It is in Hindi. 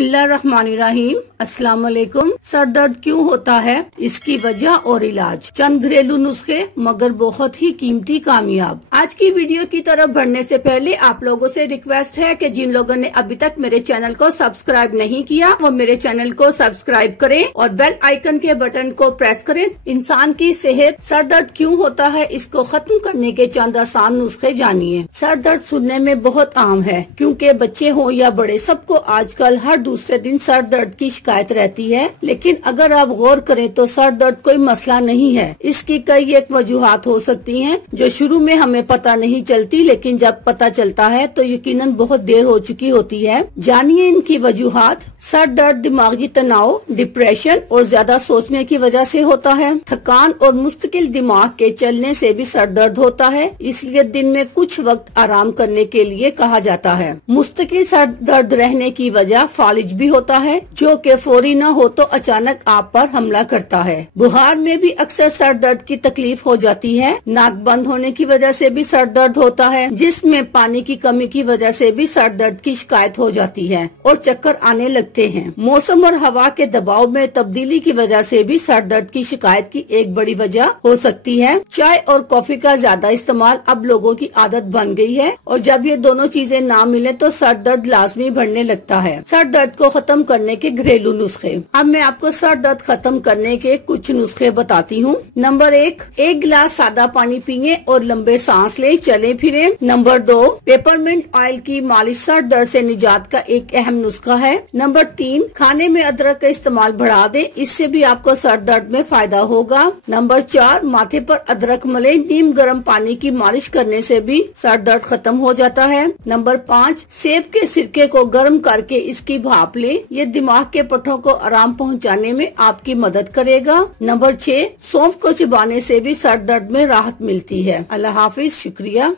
बिस्मिल्लाहिर्रहमानिर्रहीम। अस्सलाम वालेकुम। सर दर्द क्यों होता है, इसकी वजह और इलाज, चंद घरेलू नुस्खे मगर बहुत ही कीमती कामयाब। आज की वीडियो की तरफ बढ़ने से पहले आप लोगों से रिक्वेस्ट है कि जिन लोगों ने अभी तक मेरे चैनल को सब्सक्राइब नहीं किया वो मेरे चैनल को सब्सक्राइब करें और बेल आइकन के बटन को प्रेस करें। इंसान की सेहत, सर दर्द क्यों होता है, इसको खत्म करने के चंद आसान नुस्खे जानिए। सर दर्द सुनने में बहुत आम है क्योंकि बच्चे हो या बड़े सबको आजकल हर दूसरे दिन सर दर्द की शिकायत रहती है। लेकिन अगर आप गौर करें तो सर दर्द कोई मसला नहीं है। इसकी कई एक वजूहात हो सकती हैं जो शुरू में हमें पता नहीं चलती, लेकिन जब पता चलता है तो यकीनन बहुत देर हो चुकी होती है। जानिए इनकी वजूहात। सर दर्द दिमागी तनाव, डिप्रेशन और ज्यादा सोचने की वजह से होता है। थकान और मुस्तकिल दिमाग के चलने से भी सर दर्द होता है, इसलिए दिन में कुछ वक्त आराम करने के लिए कहा जाता है। मुस्तकिल सर दर्द रहने की वजह फालिज भी होता है जो कि फौरी न हो तो अचानक आप पर हमला करता है। बुखार में भी अक्सर सर दर्द की तकलीफ हो जाती है। नाक बंद होने की वजह से भी सर दर्द होता है। जिसमें पानी की कमी की वजह से भी सर दर्द की शिकायत हो जाती है और चक्कर आने लगते हैं। मौसम और हवा के दबाव में तब्दीली की वजह से भी सर दर्द की शिकायत की एक बड़ी वजह हो सकती है। चाय और कॉफी का ज्यादा इस्तेमाल अब लोगों की आदत बन गई है और जब ये दोनों चीजें ना मिले तो सर दर्द लाजमी बढ़ने लगता है। सर दर्द को खत्म करने के घरेलू नुस्खे। अब मैं आपको सर दर्द खत्म करने के कुछ नुस्खे बताती हूँ। नंबर 1, एक गिलास सादा पानी पिए और लंबे सांस ले, चले फिरे। नंबर 2, पेपरमिंट ऑयल की मालिश सर दर्द से निजात का एक अहम नुस्खा है। नंबर 3, खाने में अदरक का इस्तेमाल बढ़ा दे, इससे भी आपको सर दर्द में फायदा होगा। नंबर 4, माथे पर अदरक मले, नीम गर्म पानी की मालिश करने से भी सर दर्द खत्म हो जाता है। नंबर 5, सेब के सिरके को गर्म करके इसकी भाप ले, ये दिमाग के पट्टों को आराम पहुंचाने में आपकी मदद करेगा। नंबर 6, सौंफ को चबाने से भी सर दर्द में राहत मिलती है। अल्लाह हाफिज, शुक्रिया।